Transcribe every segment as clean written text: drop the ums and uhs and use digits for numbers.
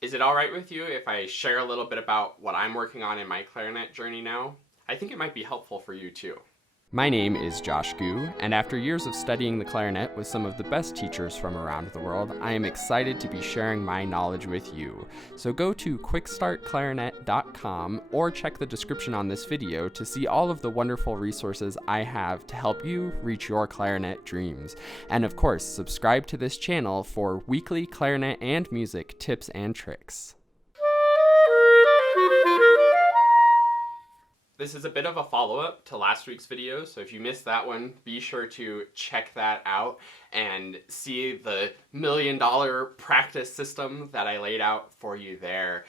Is it all right with you if I share a little bit about what I'm working on in my clarinet journey now? I think it might be helpful for you too. My name is Josh Gu, and after years of studying the clarinet with some of the best teachers from around the world, I am excited to be sharing my knowledge with you. So go to QuickStartClarinet.com or check the description on this video to see all of the wonderful resources I have to help you reach your clarinet dreams. And of course, subscribe to this channel for weekly clarinet and music tips and tricks. This is a bit of a follow-up to last week's video, so if you missed that one, be sure to check that out and see the $1,000,000 practice system that I laid out for you there.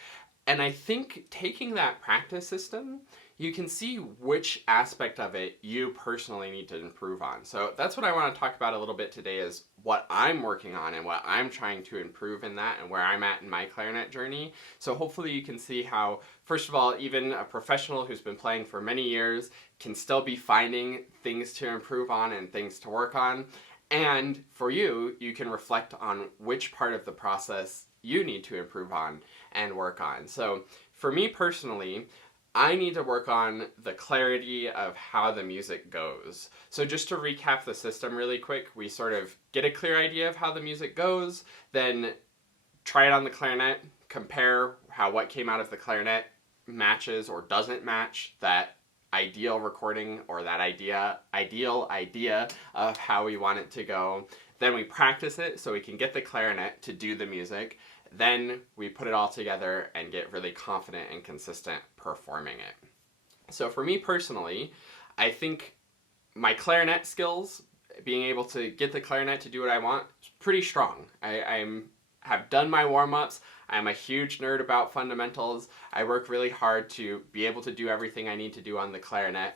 And I think taking that practice system, you can see which aspect of it you personally need to improve on. So that's what I want to talk about a little bit today, is what I'm working on and what I'm trying to improve in that and where I'm at in my clarinet journey. So hopefully you can see how, first of all, even a professional who's been playing for many years can still be finding things to improve on and things to work on. And for you, you can reflect on which part of the process you need to improve on and work on. So for me personally, I need to work on the clarity of how the music goes. So just to recap the system really quick, we sort of get a clear idea of how the music goes, then try it on the clarinet, compare how what came out of the clarinet matches or doesn't match that ideal recording or that ideal idea of how we want it to go. Then we practice it so we can get the clarinet to do the music. Then we put it all together and get really confident and consistent performing it. So for me personally, I think my clarinet skills, being able to get the clarinet to do what I want, is pretty strong. I have done my warm-ups. I'm a huge nerd about fundamentals. I work really hard to be able to do everything I need to do on the clarinet.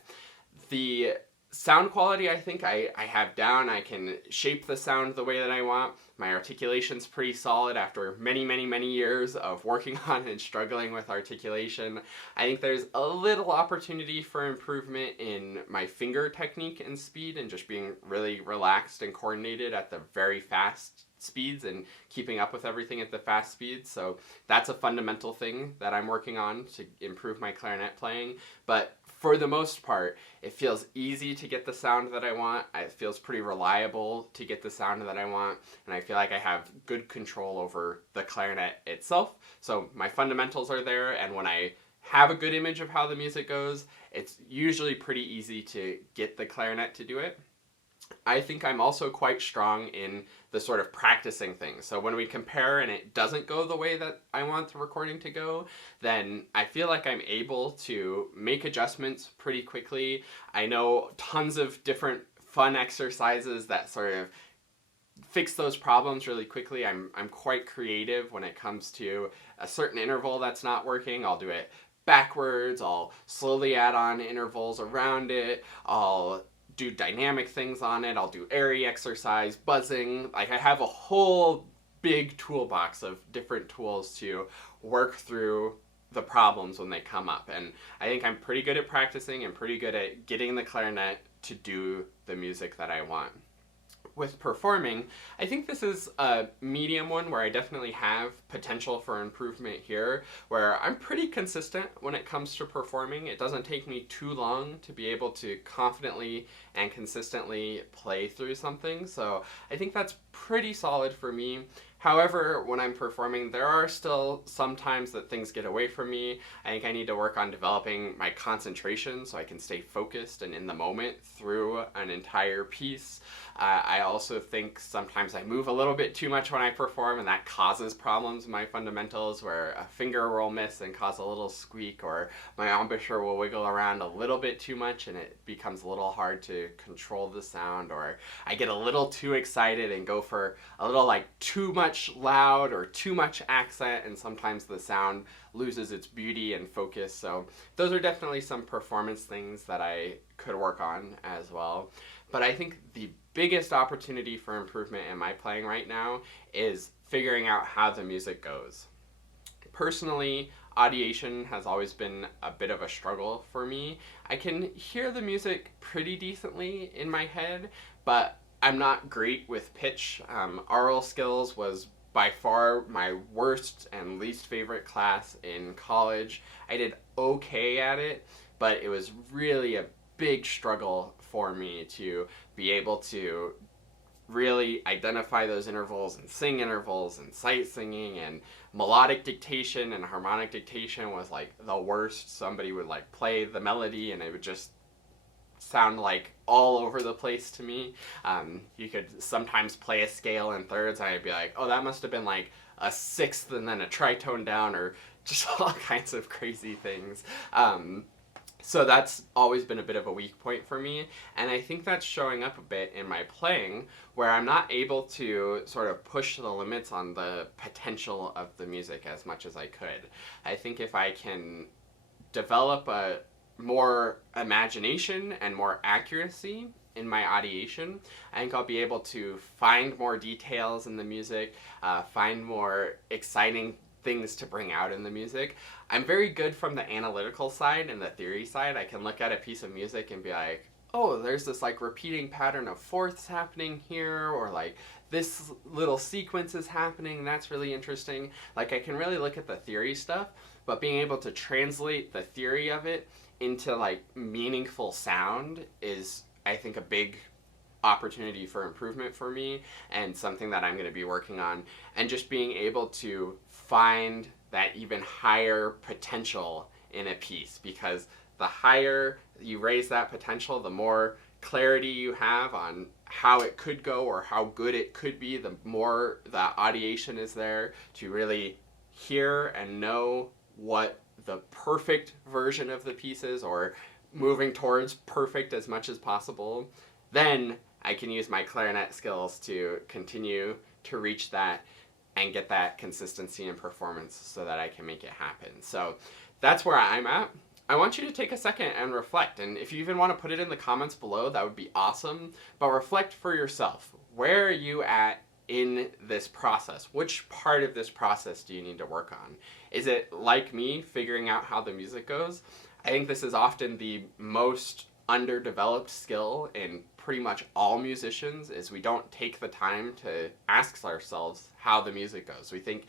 The sound quality, I think I have down. I can shape the sound the way that I want. My articulation's pretty solid after many years of working on and struggling with articulation. I think there's a little opportunity for improvement in my finger technique and speed and just being really relaxed and coordinated at the very fast speeds and keeping up with everything at the fast speeds. So that's a fundamental thing that I'm working on to improve my clarinet playing. But for the most part, it feels easy to get the sound that I want. It feels pretty reliable to get the sound that I want. And I feel like I have good control over the clarinet itself. So my fundamentals are there, and when I have a good image of how the music goes, it's usually pretty easy to get the clarinet to do it. I think I'm also quite strong in the sort of practicing things. So when we compare and it doesn't go the way that I want the recording to go, then I feel like I'm able to make adjustments pretty quickly. I know tons of different fun exercises that sort of fix those problems really quickly. I'm quite creative when it comes to a certain interval that's not working. I'll do it backwards. I'll slowly add on intervals around it. I'll do dynamic things on it. I'll do airy exercise, buzzing. Like, I have a whole big toolbox of different tools to work through the problems when they come up. And I think I'm pretty good at practicing and pretty good at getting the clarinet to do the music that I want. With performing, I think this is a medium one where I definitely have potential for improvement here, where I'm pretty consistent when it comes to performing. It doesn't take me too long to be able to confidently and consistently play through something, so I think that's pretty solid for me. However, when I'm performing, there are still some times that things get away from me. I think I need to work on developing my concentration so I can stay focused and in the moment through an entire piece. I also think sometimes I move a little bit too much when I perform, and that causes problems in my fundamentals, where a finger will miss and cause a little squeak, or my embouchure will wiggle around a little bit too much and it becomes a little hard to control the sound, or I get a little too excited and go for a little like too much loud or too much accent, and sometimes the sound loses its beauty and focus. So those are definitely some performance things that I could work on as well. But I think the biggest opportunity for improvement in my playing right now is figuring out how the music goes. Personally, audiation has always been a bit of a struggle for me. I can hear the music pretty decently in my head, but I'm not great with pitch. Aural skills was by far my worst and least favorite class in college. I did okay at it, but it was really a big struggle for me to be able to really identify those intervals and sing intervals, and sight singing and melodic dictation and harmonic dictation was like the worst. Somebody would like play the melody and it would just sound like all over the place to me. You could sometimes play a scale in thirds and I'd be like, oh, that must have been like a sixth and then a tritone down, or just all kinds of crazy things. So that's always been a bit of a weak point for me, and I think that's showing up a bit in my playing, where I'm not able to sort of push the limits on the potential of the music as much as I could. I think if I can develop a more imagination and more accuracy in my ideation, I think I'll be able to find more details in the music, find more exciting things to bring out in the music. I'm very good from the analytical side and the theory side. I can look at a piece of music and be like, oh, there's this like repeating pattern of fourths happening here, or like this little sequence is happening, that's really interesting. Like I can really look at the theory stuff, but being able to translate the theory of it into like meaningful sound is, I think, a big opportunity for improvement for me, and something that I'm going to be working on, and just being able to find that even higher potential in a piece, because the higher you raise that potential, the more clarity you have on how it could go or how good it could be, the more the ideation is there to really hear and know what the perfect version of the piece is, or moving towards perfect as much as possible. Then I can use my clarinet skills to continue to reach that and get that consistency and performance so that I can make it happen. So that's where I'm at. I want you to take a second and reflect, and if you even want to put it in the comments below, that would be awesome. But reflect for yourself. Where are you at in this process? Which part of this process do you need to work on? Is it like me, figuring out how the music goes? I think this is often the most underdeveloped skill in pretty much all musicians, is we don't take the time to ask ourselves how the music goes. We think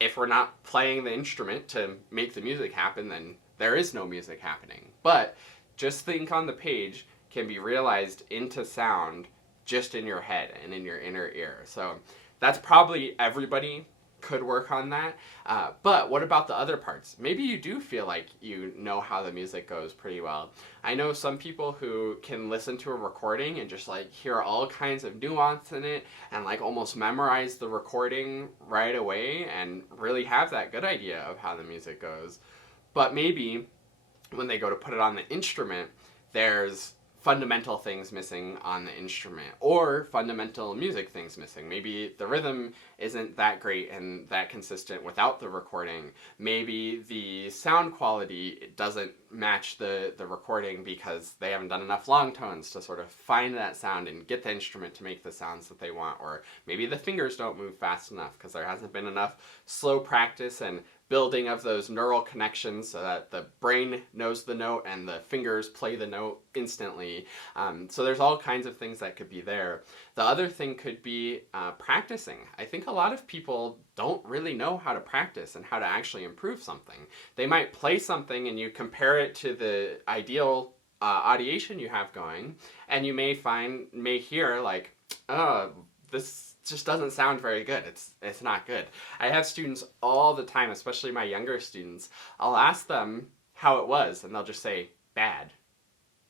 if we're not playing the instrument to make the music happen, then there is no music happening. But just think on the page can be realized into sound just in your head and in your inner ear. So that's probably everybody could work on that. But what about the other parts? Maybe you do feel like you know how the music goes pretty well. I know some people who can listen to a recording and just like hear all kinds of nuance in it and like almost memorize the recording right away and really have that good idea of how the music goes. But maybe when they go to put it on the instrument, there's fundamental things missing on the instrument, or fundamental music things missing. Maybe the rhythm isn't that great and that consistent without the recording. Maybe the sound quality doesn't match the recording because they haven't done enough long tones to sort of find that sound and get the instrument to make the sounds that they want. Or maybe the fingers don't move fast enough because there hasn't been enough slow practice and building of those neural connections so that the brain knows the note and the fingers play the note instantly. So there's all kinds of things that could be there. The other thing could be practicing. I think a lot of people don't really know how to practice and how to actually improve something. They might play something and you compare it to the ideal ideation you have going, and you may hear like, oh, this just doesn't sound very good. It's not good. I have students all the time, especially my younger students. I'll ask them how it was and they'll just say bad,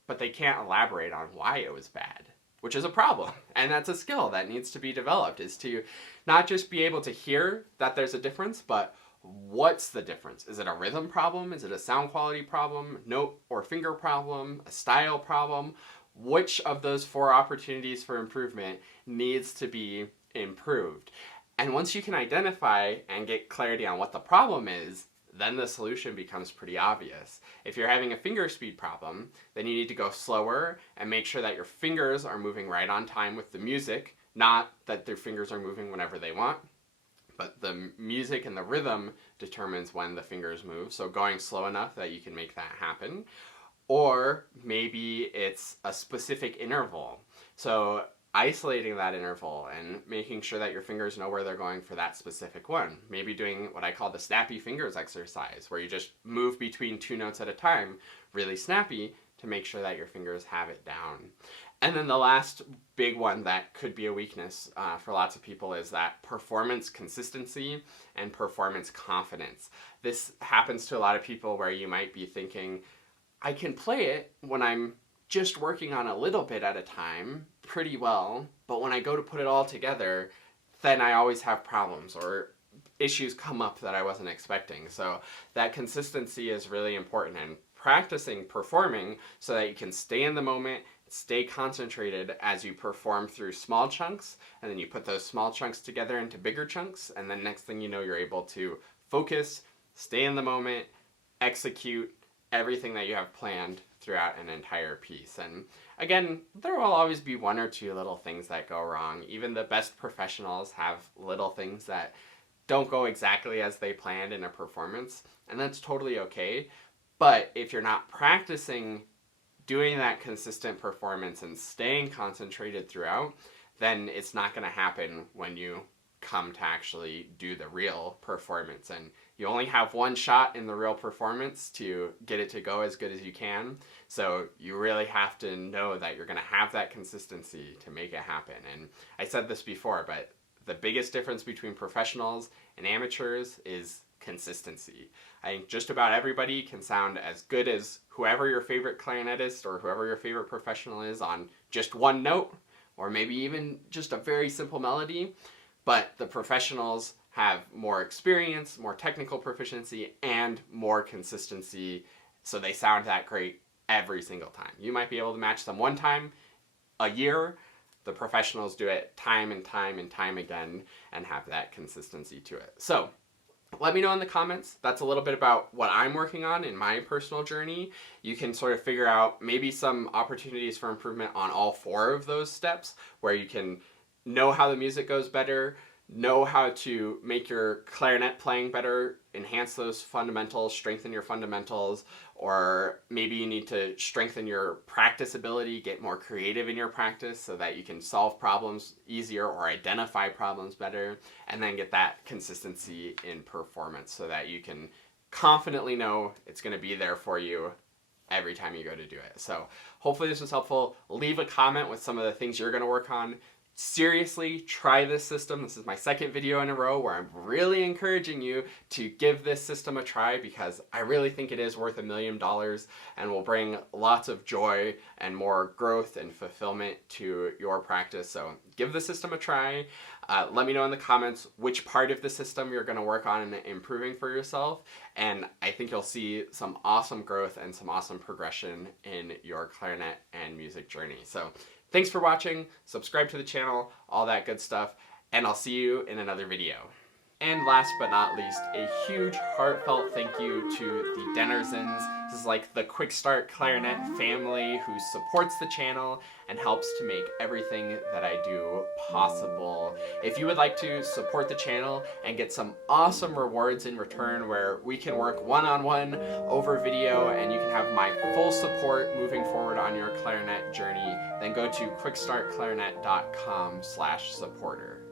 but they can't elaborate on why it was bad, which is a problem. And that's a skill that needs to be developed, is to not just be able to hear that there's a difference, but what's the difference? Is it a rhythm problem? Is it a sound quality problem? Note or finger problem? A style problem? Which of those 4 opportunities for improvement needs to be improved? And once you can identify and get clarity on what the problem is, then the solution becomes pretty obvious. If you're having a finger speed problem, then you need to go slower and make sure that your fingers are moving right on time with the music, not that their fingers are moving whenever they want, but the music and the rhythm determines when the fingers move. So going slow enough that you can make that happen. Or maybe it's a specific interval. So isolating that interval and making sure that your fingers know where they're going for that specific one. Maybe doing what I call the snappy fingers exercise, where you just move between 2 notes at a time, really snappy, to make sure that your fingers have it down. And then the last big one that could be a weakness for lots of people is that performance consistency and performance confidence. This happens to a lot of people where you might be thinking, I can play it when I'm just working on a little bit at a time pretty well, but when I go to put it all together, then I always have problems or issues come up that I wasn't expecting. So that consistency is really important, and practicing performing so that you can stay in the moment, stay concentrated as you perform through small chunks, and then you put those small chunks together into bigger chunks, and then next thing you know, you're able to focus, stay in the moment, execute everything that you have planned throughout an entire piece. And again, there will always be 1 or 2 little things that go wrong. Even the best professionals have little things that don't go exactly as they planned in a performance, and that's totally okay. But if you're not practicing doing that consistent performance and staying concentrated throughout, then it's not going to happen when you come to actually do the real performance. And you only have 1 shot in the real performance to get it to go as good as you can. So you really have to know that you're going to have that consistency to make it happen. And I said this before, but the biggest difference between professionals and amateurs is consistency. I think just about everybody can sound as good as whoever your favorite clarinetist or whoever your favorite professional is on just 1 note, or maybe even just a very simple melody. But the professionals have more experience, more technical proficiency, and more consistency, so they sound that great every single time. You might be able to match them 1 time a year. The professionals do it time and time and time again and have that consistency to it. So let me know in the comments. That's a little bit about what I'm working on in my personal journey. You can sort of figure out maybe some opportunities for improvement on all 4 of those steps, where you can know how the music goes better, know how to make your clarinet playing better, enhance those fundamentals, strengthen your fundamentals, or maybe you need to strengthen your practice ability, get more creative in your practice so that you can solve problems easier or identify problems better, and then get that consistency in performance so that you can confidently know it's going to be there for you every time you go to do it. So hopefully this was helpful. Leave a comment with some of the things you're going to work on. Seriously, try this system. This is my 2nd video in a row where I'm really encouraging you to give this system a try, because I really think it is worth $1 million and will bring lots of joy and more growth and fulfillment to your practice. So give the system a try. Let me know in the comments which part of the system you're going to work on improving for yourself, and I think you'll see some awesome growth and some awesome progression in your clarinet and music journey. So thanks for watching, subscribe to the channel, all that good stuff, and I'll see you in another video. And last but not least, a huge heartfelt thank you to the Dennersons. This is like the QuickStart Clarinet family who supports the channel and helps to make everything that I do possible. If you would like to support the channel and get some awesome rewards in return, where we can work one-on-one over video and you can have my full support moving forward on your clarinet journey, then go to quickstartclarinet.com/supporter.